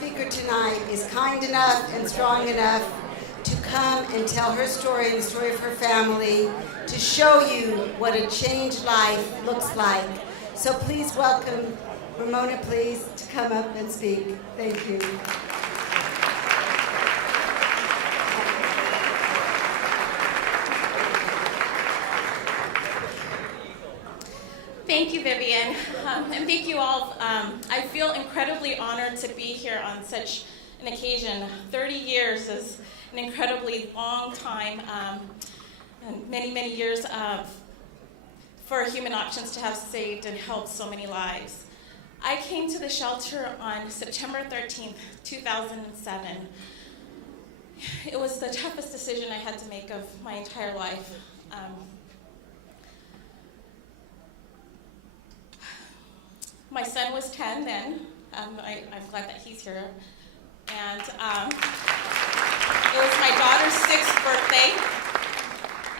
speaker tonight is kind enough and strong enough to come and tell her story and the story of her family, to show you what a changed life looks like. So please welcome Ramona, please, to come up and speak. Thank you. Thank you, Vivian, and thank you all. I feel incredibly honored to be here on such an occasion. 30 years is an incredibly long time, and many, many years for Human Options to have saved and helped so many lives. I came to the shelter on September 13th, 2007. It was the toughest decision I had to make of my entire life. My son was 10 then. I'm glad that he's here. And it was my daughter's 6th birthday,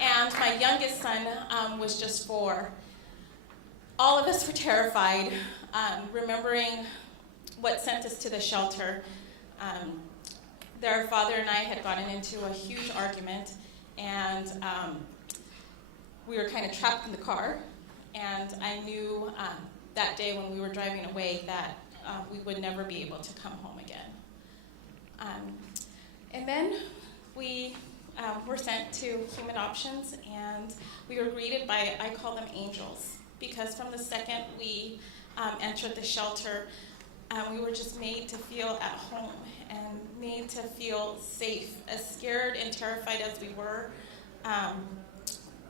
and my youngest son was just 4. All of us were terrified, remembering what sent us to the shelter. Their father and I had gotten into a huge argument, and we were kind of trapped in the car, and I knew that day when we were driving away that we would never be able to come home again. And then we were sent to Human Options, and we were greeted by, I call them angels, because from the second we entered the shelter, we were just made to feel at home and made to feel safe. As scared and terrified as we were,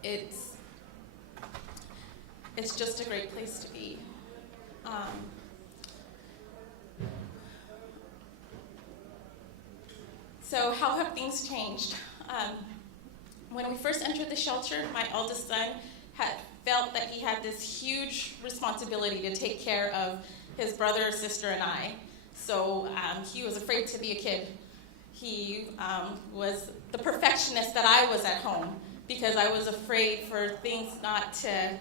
it's just a great place to be. So how have things changed? When we first entered the shelter, my eldest son had felt that he had this huge responsibility to take care of his brother, sister, and I. So he was afraid to be a kid. He was the perfectionist that I was at home, because I was afraid for things not to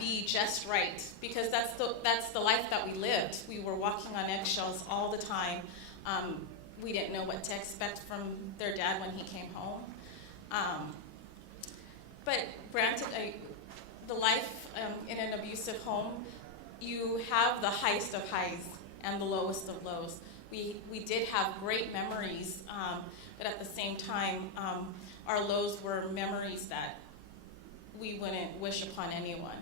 be just right, because that's the life that we lived. We were walking on eggshells all the time. We didn't know what to expect from their dad when he came home. But granted, the life in an abusive home, you have the highest of highs and the lowest of lows. We did have great memories, but at the same time, our lows were memories that we wouldn't wish upon anyone.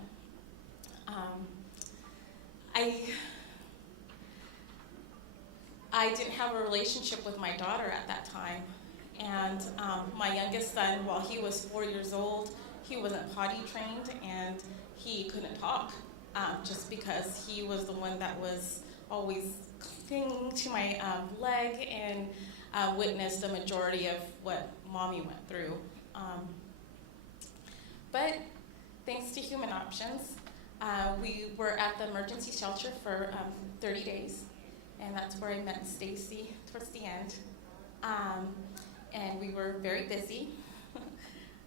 I didn't have a relationship with my daughter at that time, and my youngest son, while he was 4 years old, he wasn't potty trained, and he couldn't talk, just because he was the one that was always clinging to my leg and witnessed the majority of what Mommy went through. But thanks to Human Options, we were at the emergency shelter for 30 days, and that's where I met Stacy towards the end. And we were very busy,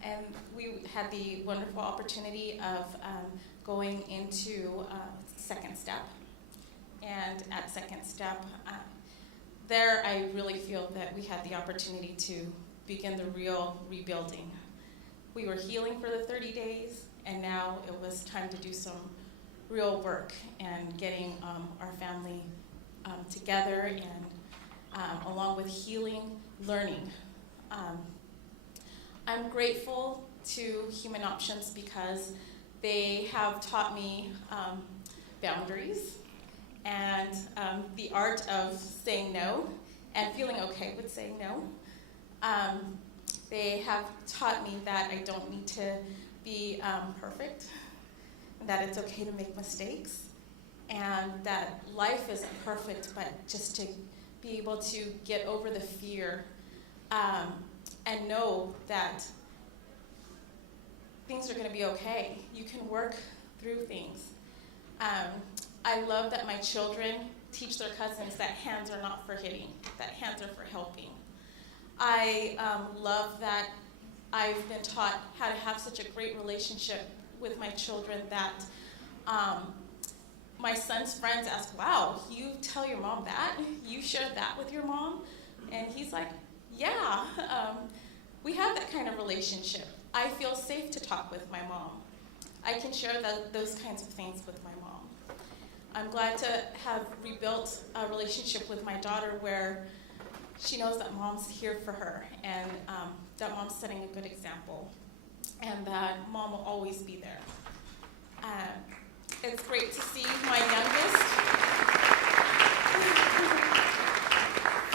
and we had the wonderful opportunity of going into Second Step. And at Second Step, there I really feel that we had the opportunity to begin the real rebuilding. We were healing for the 30 days, and now it was time to do some real work and getting our family together, and along with healing, learning. I'm grateful to Human Options because they have taught me boundaries and the art of saying no and feeling okay with saying no. They have taught me that I don't need to be perfect, that it's okay to make mistakes, and that life isn't perfect, but just to be able to get over the fear and know that things are going to be okay. You can work through things. I love that my children teach their cousins that hands are not for hitting, that hands are for helping. I love that I've been taught how to have such a great relationship with my children that my son's friends ask, wow, you tell your mom that? You share that with your mom? And he's like, yeah, we have that kind of relationship. I feel safe to talk with my mom. I can share those kinds of things with my mom. I'm glad to have rebuilt a relationship with my daughter where she knows that mom's here for her, and that mom's setting a good example, and that mom will always be there. It's great to see my youngest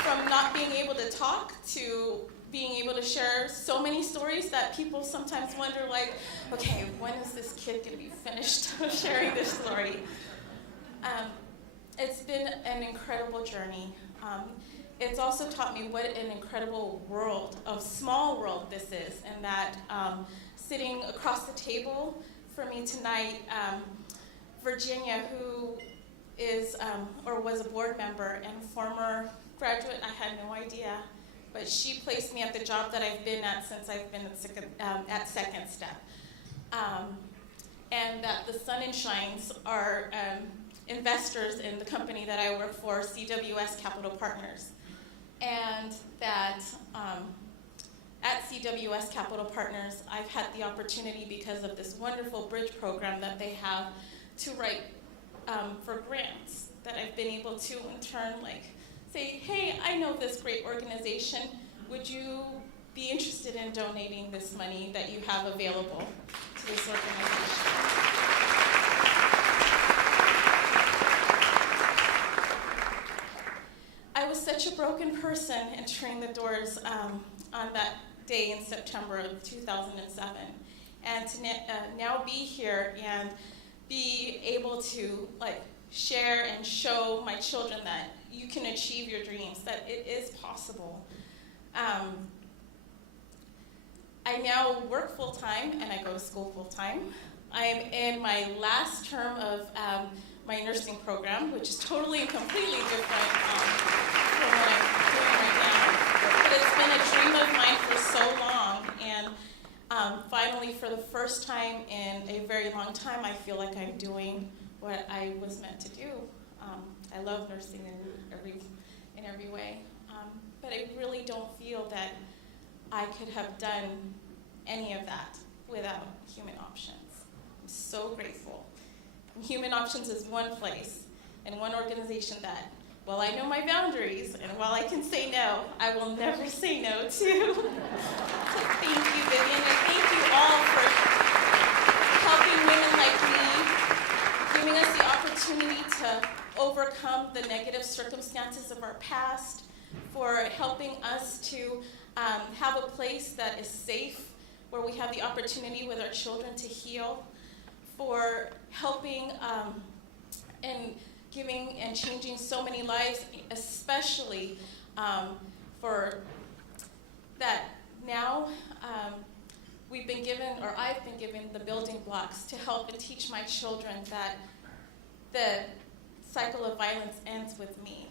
from not being able to talk to being able to share so many stories that people sometimes wonder, like, okay, when is this kid going to be finished sharing this story? It's been an incredible journey. It's also taught me what an incredible world, a small world this is, and that sitting across the table for me tonight, Virginia, who is or was a board member and a former graduate, I had no idea, but she placed me at the job that I've been at since I've been at Second Step. And that the Sun and Shines are investors in the company that I work for, CWS Capital Partners. And that at CWS Capital Partners, I've had the opportunity, because of this wonderful bridge program that they have, to write for grants, that I've been able to in turn say, hey, I know this great organization, would you be interested in donating this money that you have available to this organization? I was such a broken person entering the doors on that day in September of 2007. And to now be here and be able to share and show my children that you can achieve your dreams, that it is possible. I now work full-time and I go to school full-time. I'm in my last term of my nursing program, which is totally and completely different from what I'm doing right now. But it's been a dream of mine for so long, and finally, for the first time in a very long time, I feel like I'm doing what I was meant to do. I love nursing in every way, but I really don't feel that I could have done any of that without Human Options. I'm so grateful. And Human Options is one place and one organization that, while I know my boundaries and while I can say no, I will never say no to. So thank you, Vivian, and thank you all for helping women like me, giving us the opportunity to overcome the negative circumstances of our past, for helping us to have a place that is safe, where we have the opportunity with our children to heal, for helping and giving and changing so many lives, especially for that now we've been given, or I've been given, the building blocks to help and teach my children that the cycle of violence ends with me.